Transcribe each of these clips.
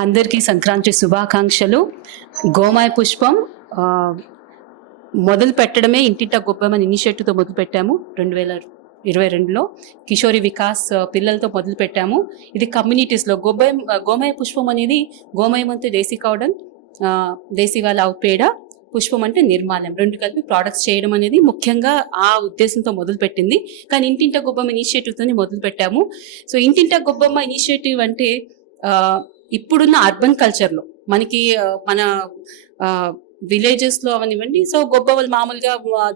అందరికీ సంక్రాంతి శుభాకాంక్షలు. గోమాయ పుష్పం మొదలు పెట్టడమే ఇంటింట గొప్పమని ఇనిషియేటివ్తో మొదలు పెట్టాము. రెండు వేల ఇరవై రెండులో కిషోరి వికాస్ పిల్లలతో మొదలు పెట్టాము. ఇది కమ్యూనిటీస్లో గొబ్బయం గోమయ పుష్పం అనేది గోమయం అంటే దేశీ కౌడన్ దేశీ వాళ్ళ అవుపేడ పుష్పం అంటే నిర్మాల్యం రెండు కలిపి ప్రోడక్ట్స్ చేయడం అనేది ముఖ్యంగా ఆ ఉద్దేశంతో మొదలు పెట్టింది. కానీ ఇంటింట గొబ్బమ్మ ఇనిషియేటివ్తో మొదలు పెట్టాము. సో ఇంటింట గొబ్బమ్మ ఇనిషియేటివ్ అంటే ఇప్పుడున్న అర్బన్ కల్చర్లో మనకి మన విలేజెస్లో అవనివ్వండి. సో గొబ్బమ్మలు మామూలుగా ఆ,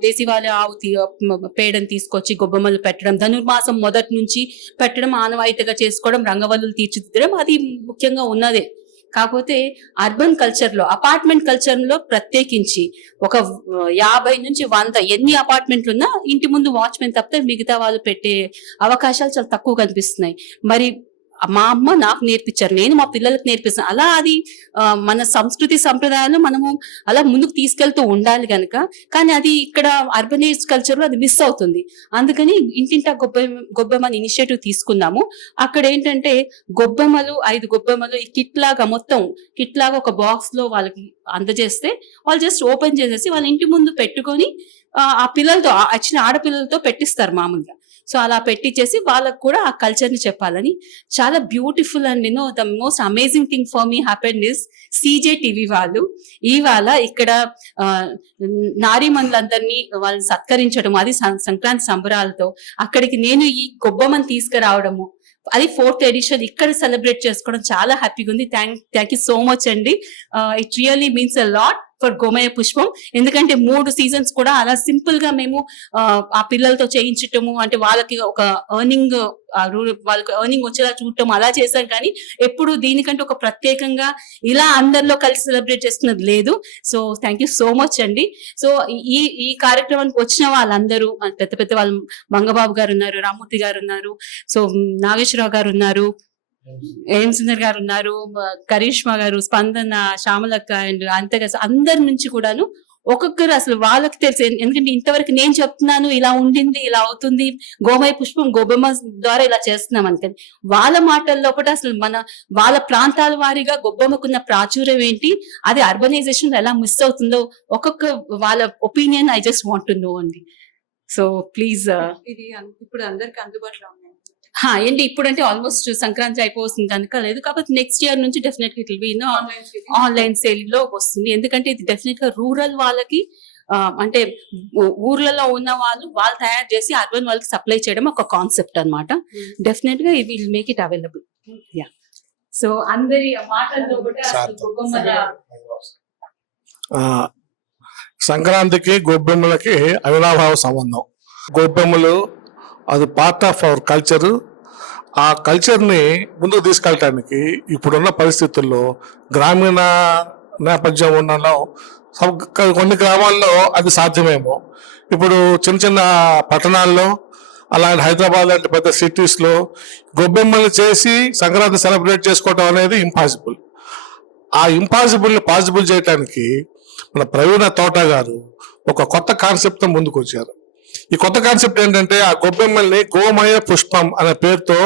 ఆవు తీ- పేడని తీసుకొచ్చి గొబ్బమ్మలు పెట్టడం ధనుర్మాసం మొదటి నుంచి పెట్టడం ఆనవాయితీగా చేసుకోవడం రంగవల్లులు తీర్చిదిద్దడం అది ముఖ్యంగా ఉన్నదే. కాకపోతే అర్బన్ కల్చర్లో అపార్ట్మెంట్ కల్చర్లో ప్రత్యేకించి ఒక యాభై నుంచి వంద ఎన్ని అపార్ట్మెంట్లు ఉన్నా ఇంటి ముందు వాచ్మెన్ తప్పితే మిగతా వాళ్ళు పెట్టే అవకాశాలు చాలా తక్కువ కనిపిస్తున్నాయి మరి మా అమ్మ నాకు నేర్పించారు. నేను మా పిల్లలకు నేర్పిస్తాను. అలా అది మన సంస్కృతి సంప్రదాయాలు మనము అలా ముందుకు తీసుకెళ్తూ ఉండాలి కనుక కానీ అది ఇక్కడ అర్బనైజ్ కల్చర్లో అది మిస్ అవుతుంది. అందుకని ఇంటింటా గొబ్బ గొబ్బెమ్మని ఇనిషియేటివ్ తీసుకున్నాము. అక్కడ ఏంటంటే గొబ్బెమ్మలు ఐదు గొబ్బెమ్మలు ఈ కిట్ లాగా మొత్తం కిట్ లాగా ఒక బాక్స్లో వాళ్ళకి అందజేస్తే వాళ్ళు జస్ట్ ఓపెన్ చేసేసి వాళ్ళ ఇంటి ముందు పెట్టుకొని ఆ, పిల్లలతో వచ్చిన ఆడపిల్లలతో పెట్టిస్తారు మామూలుగా. సో అలా పెట్టించేసి వాళ్ళకు కూడా ఆ కల్చర్ని చెప్పాలని. చాలా beautiful and you know the most amazing thing for me happen is CJ TV వాళ్ళు ఇవాళ ఇక్కడ ఆ, నారీమణులందరినీ వాళ్ళని సత్కరించడం అది సంక్రాంతి సంబరాలతో అక్కడికి నేను ఈ గొబ్బమ్మని తీసుకురావడము అది ఫోర్త్ ఎడిషన్ ఇక్కడ సెలబ్రేట్ చేసుకోవడం చాలా హ్యాపీగా ఉంది. Thank thank you so much అండి. It really means a lot for Gomaya Pushpam. ఎందుకంటే మూడు సీజన్స్ కూడా అలా సింపుల్గా మేము ఆ, పిల్లలతో చేయించటము అంటే వాళ్ళకి ఒక ఎర్నింగ్ వాళ్ళకి ఎర్నింగ్ వచ్చేలా చూడటం అలా చేశాం కానీ ఎప్పుడు దీనికంటే ఒక ప్రత్యేకంగా ఇలా అందరిలో కలిసి సెలబ్రేట్ చేస్తున్నది లేదు. So thank you so much అండి. సో ఈ ఈ కార్యక్రమానికి వచ్చిన వాళ్ళందరూ పెద్ద పెద్ద వాళ్ళు మంగబాబు గారు ఉన్నారు రామూర్తి గారు ఉన్నారు సో నాగేశ్వరరావు గారు ఉన్నారు ఏం సుందర్ గారు ఉన్నారు? కరీష్మా గారు స్పందన శ్యామలక్క అండ్ అంతగా అందరి నుంచి కూడాను ఒక్కొక్కరు అసలు వాళ్ళకి తెలుసు. ఎందుకంటే ఇంతవరకు నేను చెప్తున్నాను ఇలా ఉండింది ఇలా అవుతుంది గోమయ పుష్పం గోబెమ్మ ద్వారా ఇలా చేస్తున్నాం అనుకని. వాళ్ళ మాటల్లో కూడా అసలు మన వాళ్ళ ప్రాంతాల వారీగా గొబ్బమ్మకున్న ప్రాచుర్యం ఏంటి? అది అర్బనైజేషన్ ఎలా మిస్ అవుతుందో ఒక్కొక్క వాళ్ళ opinion I just want to know అండి. సో ప్లీజ్ ఇది ఇప్పుడు అందరికి అందుబాటులో హా ఏంటి? ఇప్పుడంటే ఆల్మోస్ట్ సంక్రాంతి అయిపోతుంది కనుక లేదు. కాబట్టి నెక్స్ట్ ఇయర్ నుంచి డెఫినెట్గా ఇట్ బి ఆన్లైన్ ఆన్లైన్ సేల్లో వస్తుంది. ఎందుకంటే ఇది డెఫినెట్గా రూరల్ వాళ్ళకి అంటే ఊర్లలో ఉన్న వాళ్ళు వాళ్ళు తయారు చేసి అర్బన్ వాళ్ళకి సప్లై చేయడం ఒక కాన్సెప్ట్ అన్నమాట. డెఫినెట్గా will make it available yeah so అందరి మాటల్లో కూడా సంక్రాంతికి గొబ్బెమ్మలకి అవినాభావ సంబంధం. గొబ్బెమ్మలు అది పార్ట్ ఆఫ్ అవర్ కల్చర్ ఆ కల్చర్ని ముందుకు తీసుకెళ్ళటానికి ఇప్పుడున్న పరిస్థితుల్లో గ్రామీణ నేపథ్యం ఉండలో కొన్ని గ్రామాల్లో అది సాధ్యమేమో. ఇప్పుడు చిన్న చిన్న పట్టణాల్లో అలాంటి హైదరాబాద్ లాంటి పెద్ద సిటీస్లో గొబ్బెమ్మలు చేసి సంక్రాంతి సెలబ్రేట్ చేసుకోవడం అనేది ఇంపాసిబుల్ ఆ ఇంపాసిబుల్ని పాసిబుల్ చేయడానికి మన ప్రవీణ తోట గారు ఒక కొత్త కాన్సెప్ట్తో ముందుకు వచ్చారు ఈ కొత్త కాన్సెప్ట్ ఏంటంటే ఆ గొబ్బెమ్మల్ని గోమయ పుష్పం అనే పేరుతో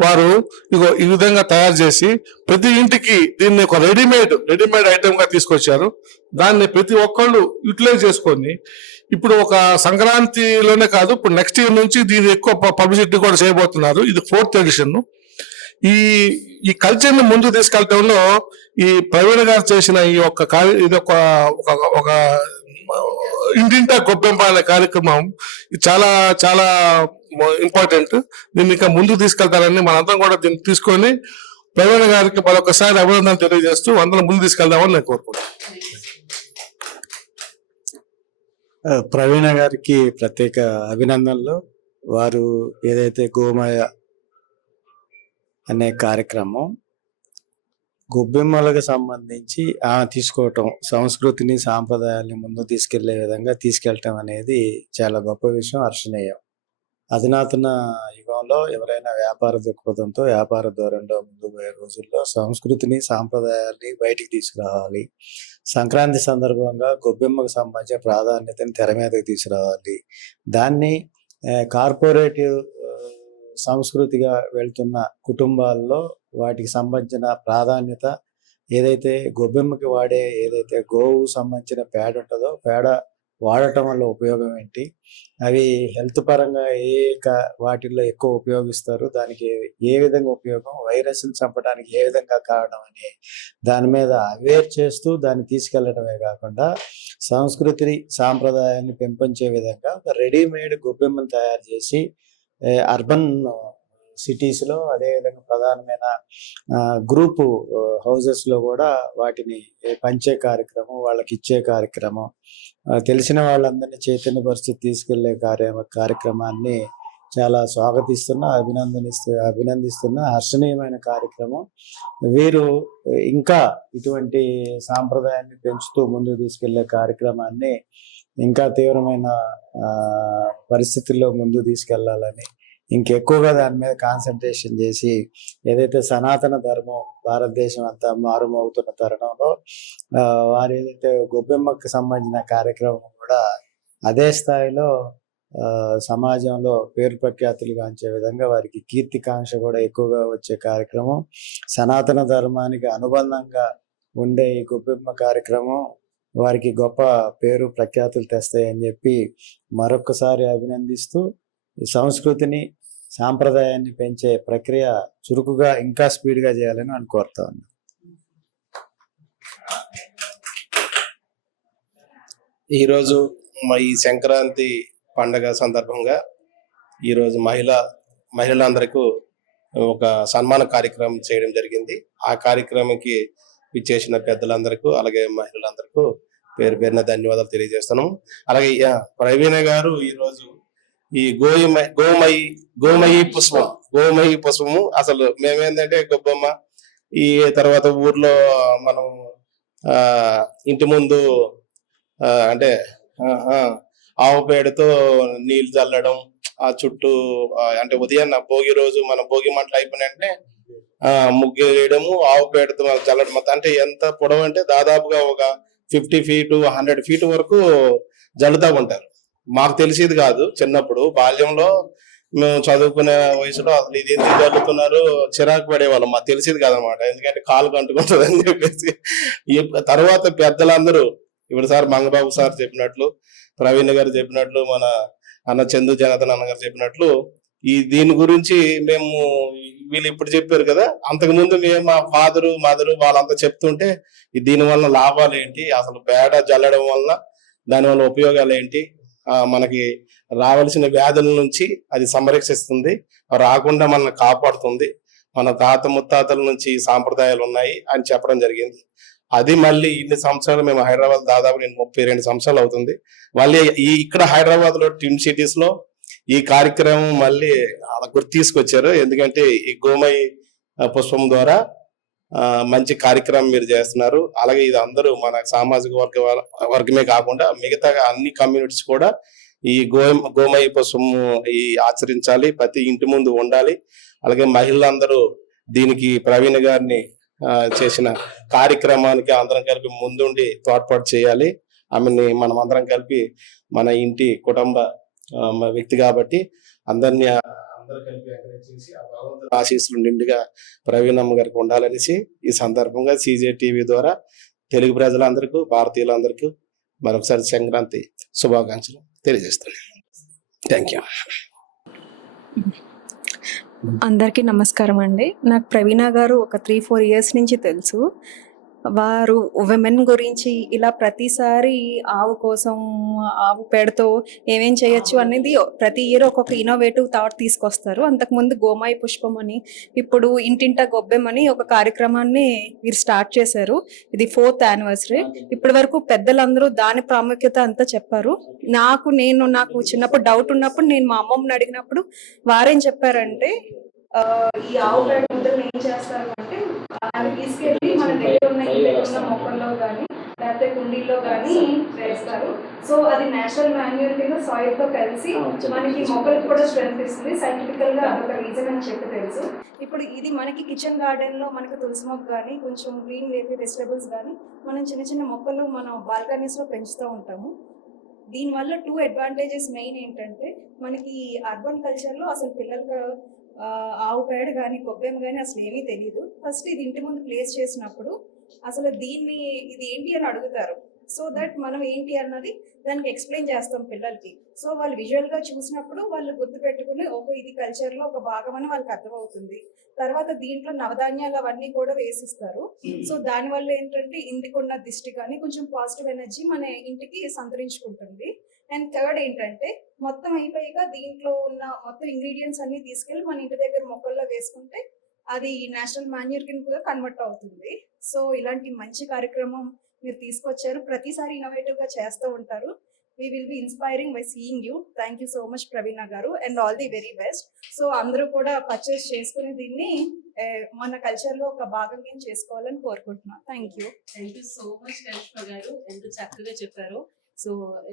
వారు ఇగో ఈ విధంగా తయారు చేసి ప్రతి ఇంటికి దీన్ని ఒక రెడీమేడ్ రెడీమేడ్ ఐటెం గా తీసుకొచ్చారు. దాన్ని ప్రతి ఒక్కళ్ళు యూటిలైజ్ చేసుకొని ఇప్పుడు ఒక సంక్రాంతిలోనే కాదు ఇప్పుడు నెక్స్ట్ ఇయర్ నుంచి దీని ఎక్కువ పబ్లిసిటీ కూడా చేయబోతున్నారు. ఇది ఫోర్త్ ఎడిషన్ ఈ ఈ కల్చర్ని ముందుకు తీసుకెళ్ళటంలో ఈ ప్రవీణ్ గారు చేసిన ఈ యొక్క ఇది ఒక ఒక- ఒక ఇంటింటా గొప్పెంప అనే కార్యక్రమం చాలా చాలా ఇంపార్టెంట్. దీన్ని ఇంకా ముందుకు తీసుకెళ్తారని మనందరం కూడా దీన్ని తీసుకొని ప్రవీణ గారికి మరొకసారి అభినందనలు తెలియజేస్తూ అందరం ముందు తీసుకెళ్దామని నేను కోరుకుంటున్నాను. ప్రవీణ గారికి ప్రత్యేక అభినందనలు. వారు ఏదైతే గోమయ అనే కార్యక్రమం గొబ్బెమ్మలకు సంబంధించి ఆ తీసుకోవటం సంస్కృతిని సాంప్రదాయాల్ని ముందు తీసుకెళ్ళే విధంగా తీసుకెళ్ళటం అనేది చాలా గొప్ప విషయం హర్షణీయం. అధునాతన యుగంలో ఎవరైనా వ్యాపార దృక్పథంతో వ్యాపార ధోరణిలో ముందు పోయే రోజుల్లో సంస్కృతిని సాంప్రదాయాల్ని బయటికి తీసుకురావాలి. సంక్రాంతి సందర్భంగా గొబ్బెమ్మకు సంబంధించిన ప్రాధాన్యతని తెర మీదకి తీసుకురావాలి. దాన్ని కార్పొరేటివ్ సంస్కృతిగా వెళ్తున్న కుటుంబాల్లో వాటికి సంబంధించిన ప్రాధాన్యత ఏదైతే గొబ్బెమ్మకి వాడే ఏదైతే గోవు సంబంధించిన పేడ ఉంటుందో పేడ వాడటం వల్ల ఉపయోగం ఏంటి? అవి హెల్త్ పరంగా ఏ వాటిల్లో ఎక్కువ ఉపయోగిస్తారు? దానికి ఏ విధంగా ఉపయోగం? వైరస్ని చంపడానికి ఏ విధంగా కారణం అని దాని మీద అవేర్ చేస్తూ దాన్ని తీసుకెళ్ళడమే కాకుండా సంస్కృతిని సాంప్రదాయాన్ని పెంపొంచే విధంగా ఒక రెడీమేడ్ గొబ్బెమ్మను తయారు చేసి అర్బన్ సిటీస్లో అదేవిధంగా ప్రధానమైన గ్రూప్ హౌసెస్లో కూడా వాటిని పంచే కార్యక్రమం వాళ్ళకి ఇచ్చే కార్యక్రమం తెలిసిన వాళ్ళందరినీ చైతన్య పరిస్థితి తీసుకెళ్ళే కార్య కార్యక్రమాన్ని చాలా స్వాగతిస్తున్నా అభినందనిస్తూ అభినందిస్తున్న. హర్షణీయమైన కార్యక్రమం. వీరు ఇంకా ఇటువంటి సాంప్రదాయాన్ని పెంచుతూ ముందుకు తీసుకెళ్ళే కార్యక్రమాన్ని ఇంకా తీవ్రమైన ఆ, పరిస్థితుల్లో ముందు తీసుకెళ్ళాలని ఇంకెక్కువగా దాని మీద కాన్సన్ట్రేషన్ చేసి ఏదైతే సనాతన ధర్మం భారతదేశం అంతా మారుమోగుతున్న తరుణంలో ఆ, వారు ఏదైతే గొబ్బెమ్మకి సంబంధించిన కార్యక్రమం కూడా అదే స్థాయిలో ఆ, సమాజంలో పేరు ప్రఖ్యాతులు గాంచే విధంగా వారికి కీర్తికాంక్ష కూడా ఎక్కువగా వచ్చే కార్యక్రమం. సనాతన ధర్మానికి అనుబంధంగా ఉండే ఈ గొప్పెమ్మ కార్యక్రమం వారికి గొప్ప పేరు ప్రఖ్యాతులు తెస్తాయని చెప్పి మరొకసారి అభినందిస్తూ ఈ సంస్కృతిని సాంప్రదాయాన్ని పెంచే ప్రక్రియ చురుకుగా ఇంకా స్పీడ్గా చేయాలని అని కోరుతా ఉన్నాను ఈరోజు మా ఈ సంక్రాంతి పండగ సందర్భంగా ఈరోజు మహిళ మహిళలందరికీ ఒక సన్మాన కార్యక్రమం చేయడం జరిగింది. ఆ కార్యక్రమంకి విచ్చేసిన పెద్దలందరికీ అలాగే మహిళలందరికీ పేరు పేరున ధన్యవాదాలు తెలియజేస్తున్నాం. అలాగే యా, ప్రవీణ గారు ఈరోజు ఈ గోయమ గోమయి గోమయి పుష్పం గోమయి పుష్పము. అసలు మేమేంటంటే గొబ్బమ్మ ఈ తర్వాత ఊర్లో మనం ఆ ఇంటి ముందు ఆ, అంటే ఆవు పేడతో నీళ్ళు చల్లడం ఆ చుట్టూ అంటే ఉదయాన్న భోగి రోజు మన భోగి మంటలు అయిపోయినంటే ఆ ముగ్గు వేయడము ఆవు పేడతో మనం చల్లడం మొత్తం. అంటే ఎంత పొడవు అంటే దాదాపుగా ఒక ఫిఫ్టీ ఫీట్ హండ్రెడ్ ఫీట్ వరకు జల్లుతా ఉంటారు. మాకు తెలిసేది కాదు చిన్నప్పుడు. బాల్యంలో మేము చదువుకునే వయసులో అసలు ఇది ఎందుకు జల్లుతున్నారు చిరాకు పడేవాళ్ళం. మాకు తెలిసేది కాదనమాట. ఎందుకంటే కాలు కంటుకుంటుంది అని చెప్పేసి తర్వాత పెద్దలందరూ ఇప్పుడు సార్ మంగబాబు సార్ చెప్పినట్లు ప్రవీణ్ గారు చెప్పినట్లు మన అన్న చందు జనార్దన్ అన్నగారు చెప్పినట్లు ఈ దీని గురించి మేము వీళ్ళు ఇప్పుడు చెప్పారు కదా అంతకు ముందు మేము మా ఫాదరు మదరు వాళ్ళంతా చెప్తుంటే దీని వల్ల లాభాలు ఏంటి? అసలు బేడ జల్లడం వల్ల దాని వల్ల ఉపయోగాలు ఏంటి? మనకి రావాల్సిన వ్యాధుల నుంచి అది సంరక్షిస్తుంది. రాకుండా మనల్ని కాపాడుతుంది. మన తాత ముత్తాతల నుంచి సాంప్రదాయాలు ఉన్నాయి అని చెప్పడం జరిగింది. అది మళ్ళీ ఇన్ని సంవత్సరాలు మేము హైదరాబాద్ దాదాపు నేను ముప్పై రెండు సంవత్సరాలు అవుతుంది. మళ్ళీ ఈ ఇక్కడ హైదరాబాద్లో టిమ్ సిటీస్లో ఈ కార్యక్రమం మళ్ళీ అలా గుర్తు తీసుకొచ్చారు. ఎందుకంటే ఈ గోమై పుష్పం ద్వారా మంచి కార్యక్రమం మీరు చేస్తున్నారు. అలాగే ఇది అందరూ మన సామాజిక వర్గ వర్గమే కాకుండా మిగతా అన్ని కమ్యూనిటీస్ కూడా ఈ గో గోమయ సొమ్ము ఈ ఆచరించాలి ప్రతి ఇంటి ముందు ఉండాలి. అలాగే మహిళలందరూ దీనికి ప్రవీణ్ గారిని చేసిన కార్యక్రమానికి అందరం కలిపి ముందుండి తోడ్పాటు చేయాలి. ఆమెని మనం అందరం కలిపి మన ఇంటి కుటుంబ వ్యక్తి కాబట్టి అందరినీ అందరూ కలిపి encourage చేసి ఆ భగవంతుడి ఆశీస్సులు నిండుగా ప్రవీణమ్మ గారికి ఉండాలనేసి ఈ సందర్భంగా సీజే టీవీ ద్వారా తెలుగు ప్రజలందరికీ భారతీయులందరికీ మరొకసారి సంక్రాంతి శుభాకాంక్షలు తెలియజేస్తాను థ్యాంక్ యూ అందరికీ నమస్కారం అండి. నాకు ప్రవీణ గారు ఒక త్రీ ఫోర్ ఇయర్స్ నుంచి తెలుసు. వారు ఉమెన్ గురించి ఇలా ప్రతిసారి ఆవు కోసం ఆవు పేడతో ఏమేం చేయొచ్చు అనేది ప్రతి ఇయర్ ఒక్కొక్క ఇన్నోవేటివ్ థాట్ తీసుకొస్తారు. అంతకుముందు గోమాయి పుష్పం అని ఇప్పుడు ఇంటింట గొబ్బెమని ఒక కార్యక్రమాన్ని వీరు స్టార్ట్ చేశారు. ఇది ఫోర్త్ యానివర్సరీ ఇప్పటి వరకు పెద్దలందరూ దాని ప్రాముఖ్యత అంతా చెప్పారు. నాకు నేను నాకు చిన్నప్పుడు డౌట్ ఉన్నప్పుడు నేను మా అమ్మమ్మని అడిగినప్పుడు వారేం చెప్పారంటే ఈ ఆవు పేడ ఏం చేస్తారు? అంటే తీసుకెళ్ళి మన దగ్గర ఉన్న ఇంటి దగ్గర ఉన్న మొక్కల్లో కానీ లేకపోతే కుండీల్లో కానీ వేస్తారు. సో అది నేచురల్ మాన్యూర్ కింద సాయిల్తో కలిసి మనకి మొక్కలకు కూడా స్ట్రెంత్ ఇస్తుంది. సైంటిఫికల్గా అదొక రీజన్ అని చెప్పి తెలుసు. ఇప్పుడు ఇది మనకి కిచెన్ గార్డెన్లో మనకి తులసి మొక్క కానీ కొంచెం గ్రీన్ లేఫీ వెజిటబుల్స్ కానీ మనం చిన్న చిన్న మొక్కలు మనం బాల్కనీస్లో పెంచుతూ ఉంటాము. దీనివల్ల టూ అడ్వాంటేజెస్ మెయిన్ ఏంటంటే మనకి అర్బన్ కల్చర్లో అసలు పిల్లలకు ఆవు పేడ కానీ గొబ్బెమ్మ కానీ అసలు ఏమీ తెలియదు ఫస్ట్ ఇది ఇంటి ముందు ప్లేస్ చేసినప్పుడు అసలు దీన్ని ఇది ఏంటి అని అడుగుతారు. సో దట్ మనం ఏంటి అన్నది దానికి ఎక్స్ప్లెయిన్ చేస్తాం పిల్లలకి. సో వాళ్ళు విజువల్గా చూసినప్పుడు వాళ్ళు గుర్తు పెట్టుకుని ఒక ఇది కల్చర్లో ఒక భాగం అని వాళ్ళకి అర్థమవుతుంది. తర్వాత దీంట్లో నవధాన్యాలు అవన్నీ కూడా వేసిస్తారు. సో దానివల్ల ఏంటంటే ఇంటికున్న దిష్టి కానీ కొంచెం పాజిటివ్ ఎనర్జీ మన ఇంటికి సంతరించుకుంటుంది. అండ్ థర్డ్ ఏంటంటే మొత్తం అయిపోయాక దీంట్లో ఉన్న మొత్తం ఇంగ్రీడియంట్స్ అన్ని తీసుకెళ్ళి మన ఇంటి దగ్గర మొక్కల్లో వేసుకుంటే అది నేషనల్ మాన్యూర్ కింద కూడా కన్వర్ట్ అవుతుంది. సో ఇలాంటి మంచి కార్యక్రమం మీరు తీసుకొచ్చారు. ప్రతిసారి ఇన్నోవేటివ్గా చేస్తూ ఉంటారు. We will be inspiring by seeing you thank you so much Praveena గారు. And all the very best so అందరూ కూడా పర్చేస్ చేసుకుని దీన్ని మన కల్చర్లో ఒక భాగం చేసుకోవాలని కోరుకుంటున్నాను thank you thank you so much Karishma గారు. ఎంత చక్కగా చెప్పారు. So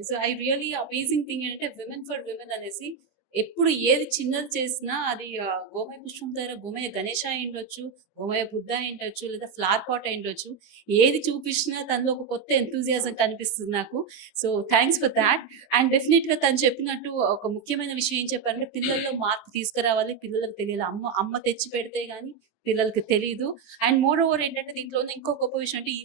so I really amazing thing ఏంటంటే విమెన్ ఫర్ విమెన్ అనేసి ఎప్పుడు ఏది చిన్నది చేసినా అది గోమయ పుష్పం ద్వారా గోమయ గణేష అయిండొచ్చు గోమయ బుద్ధ అయిండొచ్చు లేదా ఫ్లవర్ పాట్ అయిండొచ్చు ఏది చూపించినా తనలో ఒక కొత్త ఎంతూజియాజం కనిపిస్తుంది నాకు. So thanks for that and డెఫినెట్గా తను చెప్పినట్టు ఒక ముఖ్యమైన విషయం ఏం చెప్పారంటే పిల్లల్లో మార్పు తీసుకురావాలి పిల్లలకు తెలియాలి. అమ్మ అమ్మ తెచ్చి పెడితే గానీ పిల్లలకి తెలియదు అండ్ మోర్ ఓవర్ ఏంటంటే దీంట్లో ఉన్న ఇంకో గొప్ప విషయం అంటే ఈ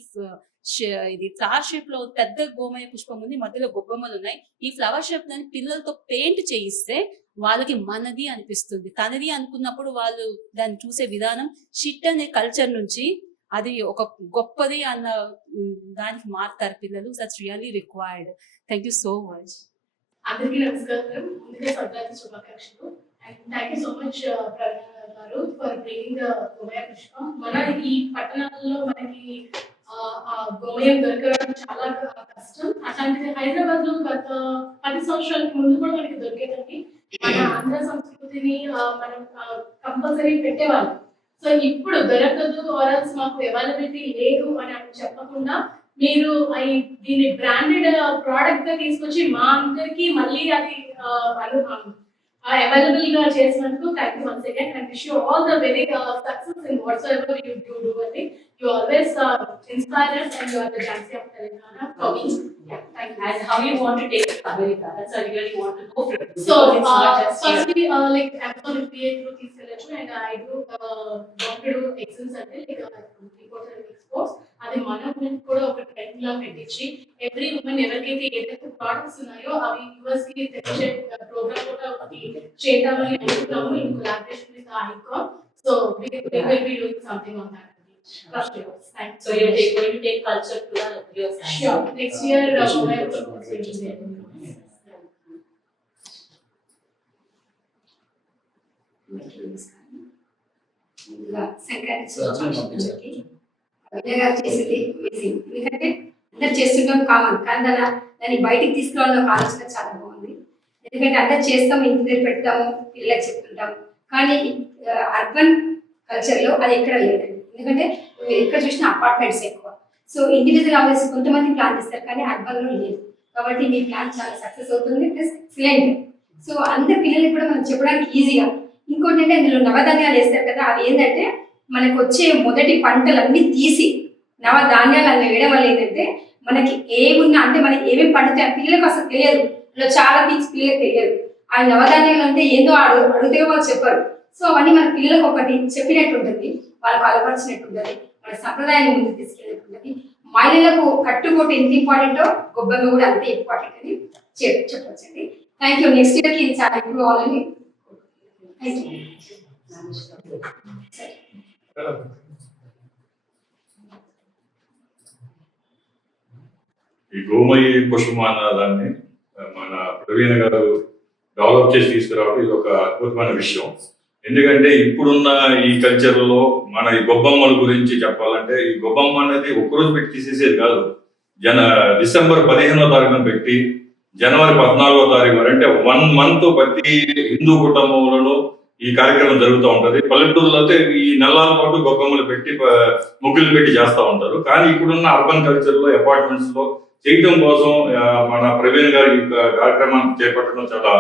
ఇది ఫ్లవర్ షేప్లో పెద్ద గోమయ పుష్పం ఉంది మధ్యలో గొబ్బమ్మలు ఉన్నాయి. ఈ ఫ్లవర్ షేప్ దాన్ని పిల్లలతో పెయింట్ చేయిస్తే వాళ్ళకి మనది అనిపిస్తుంది. తనది అనుకున్నప్పుడు వాళ్ళు దాన్ని చూసే విధానం షిట్ అనే కల్చర్ నుంచి అది ఒక గొప్పది అన్న దానికి మారుతారు పిల్లలు. That's really required thank you so much అందరికీ నమస్కారం. ముందుగా సంక్రాంతి శుభాకాంక్షలు. And thank you so much గారు ఫర్ బ్రింగింగ్ ద పుష్పం. మన ఈ పట్టణాల్లో మనకి ఆ, గోమయం దొరకడం చాలా కష్టం. అట్లాంటిది హైదరాబాద్లో గత పది సంవత్సరాలకు ముందు కూడా మనకి దొరికేదండి. మన ఆంధ్ర సంస్కృతిని మనం కంపల్సరీ పెట్టేవాళ్ళం. సో ఇప్పుడు దొరకదు ఆర్ఎల్స్ మాకు అవైలబిలిటీ లేదు అని అని చెప్పకుండా మీరు అవి దీన్ని బ్రాండెడ్ ప్రోడక్ట్గా తీసుకొచ్చి మా అందరికి మళ్ళీ అది అవైలబుల్ గా చేసినందుకు thank you once again and wish you all the very success in whatsoever you you do అండి you always inspire and you are the Jhansi of Telangana for me thank you And how you want to take it to America? That's I really want to know from you. So, Because it's not uh, just here. firstly, uh, like Amazon FBA through తీసుకెళ్ళచ్చు and I do uh, want to do exams అంటే like uh, imports and exports. అది మన women కూడా ఒక trend లా పెట్టించి every women ఎవరికైతే ఏదైతే products ఉన్నాయో అవి యూఎస్ కి తెచ్చే ప్రోగ్రామ్ కూడా ఒకటి చేద్దామని అనుకుంటున్నాము in collaboration with Icon so we will be doing something on that trust yours thank So you're take, going to take culture to the US. Sure. Next year, uh, Next Mobile గారు చేసేది amazing. ఎందుకంటే అందరు చేస్తుంటాం common కానీ దాని దాన్ని బయటికి తీసుకురావాలని ఒక ఆలోచన చాలా బాగుంది. ఎందుకంటే అందరు చేస్తాం ఇంటి దగ్గర పెడతాము పిల్లలకు చెప్తుంటాము కానీ అర్బన్ కల్చర్లో అది ఎక్కడ లేదండి. ఎందుకంటే ఎక్కడ చూసినా అపార్ట్మెంట్స్ ఎక్కువ. సో ఇండివిజువల్ ఆఫీస్ కొంతమంది ప్లాన్ చేస్తారు కానీ అర్బన్లో లేదు. కాబట్టి మీ ప్లాన్ చాలా సక్సెస్ అవుతుంది ప్లస్ ఎక్సలెంట్ సో అందరి పిల్లలకి కూడా మనం చెప్పడానికి ఈజీగా ఇంకోటి అంటే ఇందులో నవధాన్యాలు వేస్తారు కదా అవి ఏంటంటే మనకు వచ్చే మొదటి పంటలన్నీ తీసి నవధాన్యాలు అలా వేయడం వల్ల ఏంటంటే మనకి ఏమున్నా అంటే మనకి ఏమేమి పండుతాయి ఆ పిల్లలకు అసలు తెలియదు. అందులో చాలా థింగ్స్ పిల్లలకు తెలియదు. ఆ నవధాన్యాలు అంటే ఏందో అడుగు అడిగితే వాళ్ళు చెప్పరు. సో అవన్నీ మన పిల్లలకు ఒకటి చెప్పినట్టు ఉంటుంది వాళ్ళకు అలపరిచినట్టు ఉంటుంది మన సంప్రదాయాన్ని ముందుకు తీసుకెళ్ళినట్టు ఉంటుంది మహిళలకు కట్టుకోటి ఎంత ఇంపార్టెంటో గొబ్బెమ్మ కూడా అంతే ఇంపార్టెంట్ అని చెప్ చెప్పొచ్చండి. థ్యాంక్ యూ నెక్స్ట్ ఇయర్కి ఇది చాలా ఇంప్రూవ్ అవ్వాలని థ్యాంక్ యూ ఈ గోమయి పుష్పమాన మన ప్రవీణ గారు డెవలప్ చేసి తీసుకురావడం ఇది ఒక అద్భుతమైన విషయం. ఎందుకంటే ఇప్పుడున్న ఈ కల్చర్లో మన ఈ గొబ్బమ్మల గురించి చెప్పాలంటే ఈ గొబ్బమ్మ అనేది ఒక్కరోజు పెట్టి తీసేసేది కాదు. జన డిసెంబర్ పదిహేనో తారీఖున పెట్టి జనవరి పద్నాలుగో తారీఖు వరకు అంటే వన్ మంత్ ప్రతి హిందూ కుటుంబంలోనూ ఈ కార్యక్రమం జరుగుతూ ఉంటుంది. పల్లెటూరులో అయితే ఈ నెలల పాటు గొప్పమ్మలు పెట్టి ముగ్గులు పెట్టి చేస్తూ ఉంటారు. కానీ ఇప్పుడున్న అర్బన్ కల్చర్లో అపార్ట్మెంట్స్లో చేయటం కోసం మన ప్రవీణ్ గారి కార్యక్రమాన్ని చేపట్టడం చాలా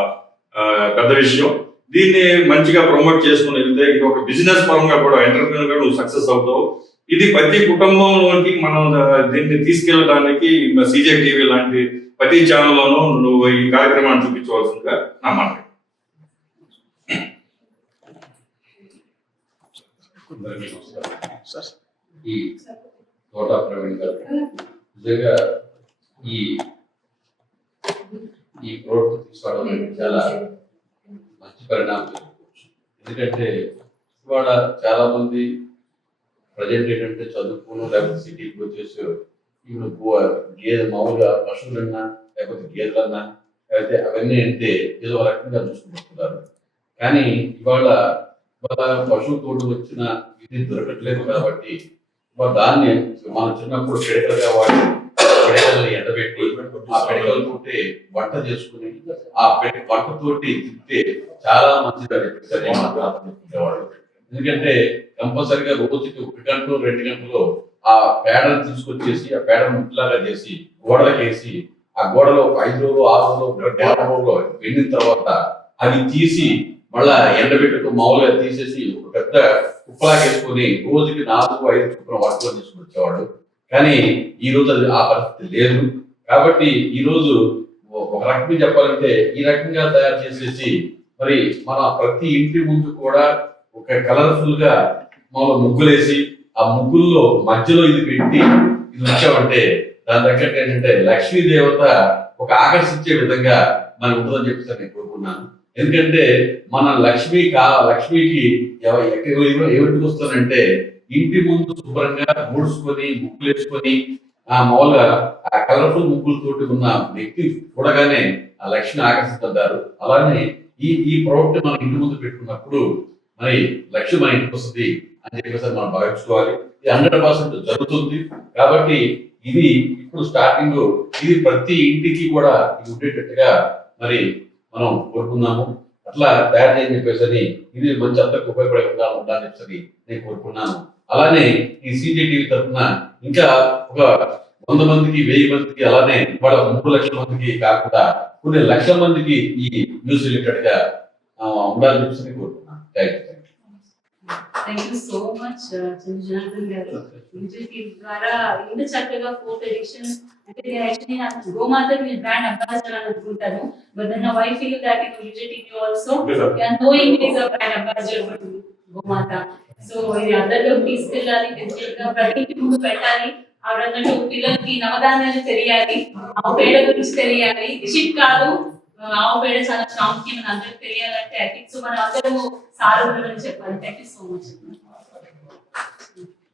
పెద్ద విషయం. దీన్ని మంచిగా ప్రమోట్ చేసుకుని వెళ్తే ఇది ఒక బిజినెస్ పరంగా కూడా ఎంటర్ప్రీనర్గా నువ్వు సక్సెస్ అవుతావు. ఇది ప్రతి కుటుంబంలోకి మనం దీన్ని తీసుకెళ్ళడానికి సీజే టీవీ లాంటి ప్రతి ఛానల్లోనూ నువ్వు ఈ కార్యక్రమాన్ని చూపించవలసిందిగా నా మాట. సార్ ఈ తోటా ప్రవీణ్ గారు నిజంగా ఈ ఈ ప్రోడక్ట్ తీసుకోవడం చాలా మంచి పరిణామం జరగవచ్చు ఎందుకంటే ఇవాళ చాలా మంది ప్రజెంట్ ఏంటంటే చదువుకోను లేకపోతే సిటీకి వచ్చేసి ఇప్పుడు గేదె మామూలుగా పశువులన్నా లేకపోతే గేదెలన్నా లేకపోతే అవన్నీ అంటే ఏదో రకంగా చూసుకుంటున్నారు. కానీ ఇవాళ పశువు తోడు వచ్చిన ఇది దొరకట్లేదు కాబట్టి దాన్ని మనం చిన్నప్పుడు పిడకలుగా వాడి పిడకల్ని ఎండబెట్టి ఆ పిడకలతోటి వంట చేసుకుని ఆ వంట తోటి తింటే చాలా మంచిది అని చెప్పేవాళ్ళు ఎందుకంటే కంపల్సరిగా రోజుకి ఒక గంటలు రెండు గంటలు ఆ పేడను తీసుకొచ్చేసి ఆ పేడను ముట్లాగా చేసి గోడలకు వేసి ఆ గోడలో ఒక ఐదు రోజులు ఆరు రోజులు నెల రోజులు వెళ్ళిన తర్వాత అది తీసి మళ్ళా ఎండబెట్టుకు మామూలుగా తీసేసి ఒక పెద్ద కుప్పలాగా రోజుకి నాలుగు ఐదు చొప్పున వాటిలో తీసుకుని వచ్చేవాడు కానీ ఈ రోజు అది ఆ పరిస్థితి లేదు. కాబట్టి ఈ రోజు ఒక రకంగా చెప్పాలంటే ఈ రకంగా తయారు చేసేసి మరి మన ప్రతి ఇంటి ముందు కూడా ఒక కలర్ఫుల్గా మామూలు ముగ్గులేసి ఆ ముగ్గుల్లో మధ్యలో ఇది పెట్టి ఇది ఉంచామంటే దాని తగ్గట్టు ఏంటంటే లక్ష్మీ దేవత ఒక ఆకర్షించే విధంగా మనం ఉంటుందని చెప్పేసి నేను కోరుకున్నాను ఎందుకంటే మన లక్ష్మి కా లక్ష్మికి ఎవరికి ఎక్కడ ఏమిటికి వస్తానంటే ఇంటి ముందు శుభ్రంగా ఊడ్చుకొని ముగ్గులు ఆ మామూలుగా ఆ కలర్ఫుల్ ముగ్గులతోటి ఉన్న వ్యక్తి చూడగానే ఆ లక్ష్మి ఆకర్షిస్తుంటారు. అలానే ఈ ఈ ప్రోడక్ట్ మన ఇంటి ముందు పెట్టుకున్నప్పుడు మరి లక్ష్మి మన ఇంటికి వస్తుంది అని చెప్పేసి మనం భావించుకోవాలి. ఇది హండ్రెడ్ పర్సెంట్ జరుగుతుంది. కాబట్టి ఇది ఇప్పుడు స్టార్టింగ్ ఇది ప్రతి ఇంటికి కూడా ఇది ఉండేటట్టుగా మరి మనం కోరుకున్నాము అట్లా తయారు చేయని చెప్పేసి ఇది మంచి అందరికి ఉపయోగపడే విధంగా ఉండాలని చెప్పేసి నేను కోరుకున్నాను. అలానే ఈ సీజీటీవీ తరఫున ఇంకా ఒక వంద మందికి వెయ్యి మందికి అలానే వాళ్ళ మూడు లక్షల మందికి కాకుండా కొన్ని లక్షల మందికి ఈ న్యూస్ రిలేటెడ్గా ఉండాలని చెప్పేసి కోరుకున్నాను. Thank you thank you so much Janardhan గారు యూజీటీ ద్వారా ఇంత చక్కగా ఫోర్త్ ఎడిషన్ అంటే యాక్చువల్లీ నాకు గోమాత మీ బ్రాండ్ అంబాసిడర్ అని అనుకుంటాను. But then I feel that in UGT also knowing is a brand ambassador for గోమాత సో ఇది అందరిలోకి తీసుకెళ్ళాలి తీసుకెళ్ళగా ప్రతి ముందు పెట్టాలి. ఆవిడన్నట్టు పిల్లలకి నవధాన్యాలు తెలియాలి ఆవు పేడ గురించి తెలియాలి. రిషిట్ కాదు. ఆవు పేడ చాలా ప్రాముఖ్యం అందరికి తెలియాలంటే ఐ థింక్ సో మనం అందరము సారథులు అని చెప్పాలి థ్యాంక్ యూ సో మచ్